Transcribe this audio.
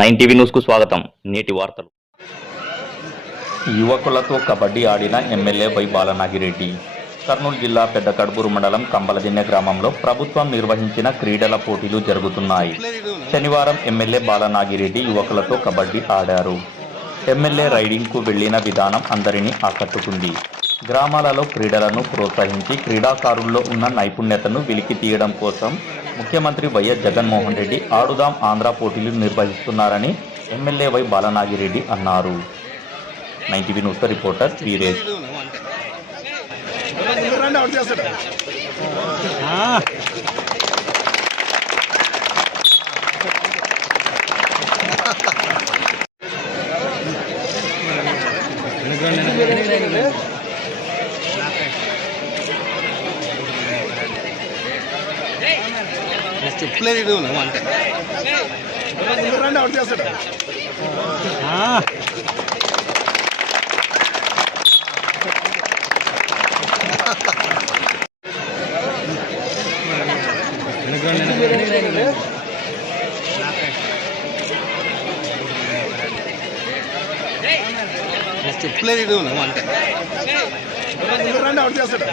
Nine TV న్యూస్కు స్వాగతం. నేటి వార్తలు. యువకులతో కబడ్డీ ఆడిన ఎమ్మెల్యే వై బాలనాగిరెడ్డి. కర్నూలు జిల్లా పెద్దకడుపూరు మండలం కంబలదిన్నె గ్రామంలో ప్రభుత్వం నిర్వహించిన క్రీడల పోటీలు జరుగుతున్నాయి. శనివారం ఎమ్మెల్యే బాలనాగిరెడ్డి యువకులతో కబడ్డీ ఆడారు. ఎమ్మెల్యే రైడింగ్కు వెళ్లిన విధానం అందరినీ ఆకట్టుకుంది. గ్రామాలలో క్రీడలను ప్రోత్సహించి క్రీడాకారుల్లో ఉన్న నైపుణ్యతను వెలికి తీయడం కోసం ముఖ్యమంత్రి వైఎస్ జగన్మోహన్ రెడ్డి ఆడుదాం ఆంధ్ర పోటీలు నిర్వహిస్తున్నారని ఎమ్మెల్యే వై బాలనాగిరెడ్డి అన్నారు. 9 టీవీ న్యూస్ రిపోర్టర్ వీరేష్. చెప్పలేదు అంటే రండి అవుట్ చేస్తాడు. చెప్పలేదు అంటే రండి అవుట్ చేస్తాడు.